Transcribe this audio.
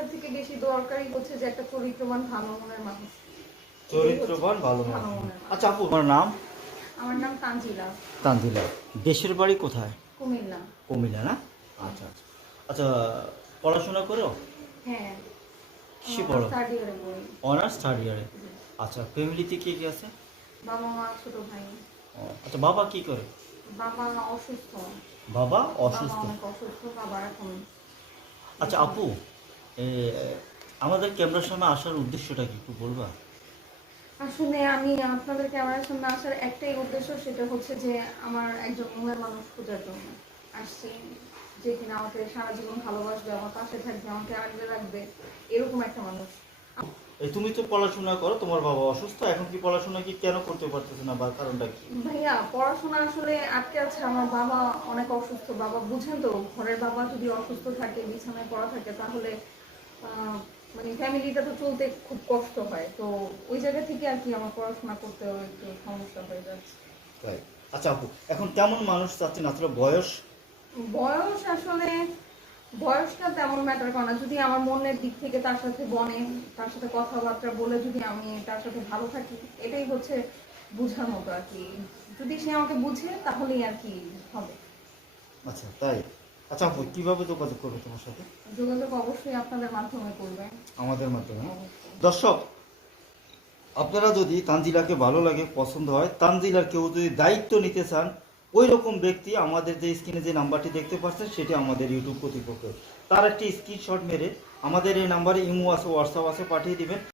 ভালোবাসার থেকে বেশি দরকারই হচ্ছে যে একটা চরিত্রবান ভালো মনের মানুষ। চরিত্রবান ভালো। মনের আচ্ছা আপু আমার নাম? আমার নাম তানজিলা। তানজিলা। দেশের বাড়ি কোথায়? কুমিল্লা। কুমিল্লা না? আচ্ছা আচ্ছা। আচ্ছা পড়াশোনা করো? হ্যাঁ। কিসে পড়ো? থার্ড ইয়ারে পড়ি। অনার্স থার্ড ইয়ারে আচ্ছা ফ্যামিলিতে কে কে আছে? বাবা মা ছোট ভাই। আচ্ছা বাবা কি করে? বাবা অসুস্থ। বাবা অসুস্থ। বাবা এখন আচ্ছা আপু আমাদের ক্যামেরার সামনে আসার উদ্দেশ্যটা কি একটু বলবা? আসলে আমি আপনাদের ক্যামেরার সামনে আসার একটাই উদ্দেশ্য সেটা হচ্ছে যে আমার একজন মনের মানুষ খোঁজার জন্য। আসছি যে কিনা আমাকে সারা জীবন ভালোবাসবে আমার পাশে থাকবে আমাকে আগলে রাখবে এরকম একটা মানুষ। তুমি তো পড়াশোনা করো তোমার বাবা অসুস্থ এখন কি পড়াশোনা কি কেন করতে পারতেছে না বা কারণটা কি? ভাইয়া পড়াশোনা আসলে আটকে আছে আমার বাবা অনেক অসুস্থ বাবা বুঝেন তো ঘরের বাবা যদি অসুস্থ থাকে বিছানায় পড়া থাকে তাহলে মানে ফ্যামিলিটা তো চলতে খুব কষ্ট হয় তো ওই জায়গা থেকে আর কি আমার পড়াশোনা করতেও একটু সমস্যা হয়ে যাচ্ছে। আচ্ছা আপু এখন কেমন মানুষ চাচ্ছেন? আসলে বয়স? বয়স আসলে বয়সটা তেমন ম্যাটার করে না। যদি আমার মনের দিক থেকে তার সাথে বনে তার সাথে কথাবার্তা বলে যদি আমি তার সাথে ভালো থাকি এটাই হচ্ছে বুঝার মতো আর কি। যদি সে আমাকে বুঝে তাহলেই আর কি হবে। আচ্ছা তাই? আচ্ছা আপু কীভাবে যোগাযোগ করবে তোমার সাথে? যোগাযোগ অবশ্যই আপনাদের মাধ্যমে করবে। আমাদের মাধ্যমে দর্শক আপনারা যদি তানজিলাকে ভালো লাগে পছন্দ হয় তানজিলার কেউ যদি দায়িত্ব নিতে চান ওই রকম ব্যক্তি আমাদের যে স্ক্রিনে যে নাম্বারটি দেখতে পাচ্ছেন সেটি আমাদের ইউটিউব কর্তৃপক্ষ। তার একটি স্ক্রিনশট মেরে আমাদের এই নাম্বারে ইমো আছে হোয়াটসঅ্যাপ আছে পাঠিয়ে দিবেন।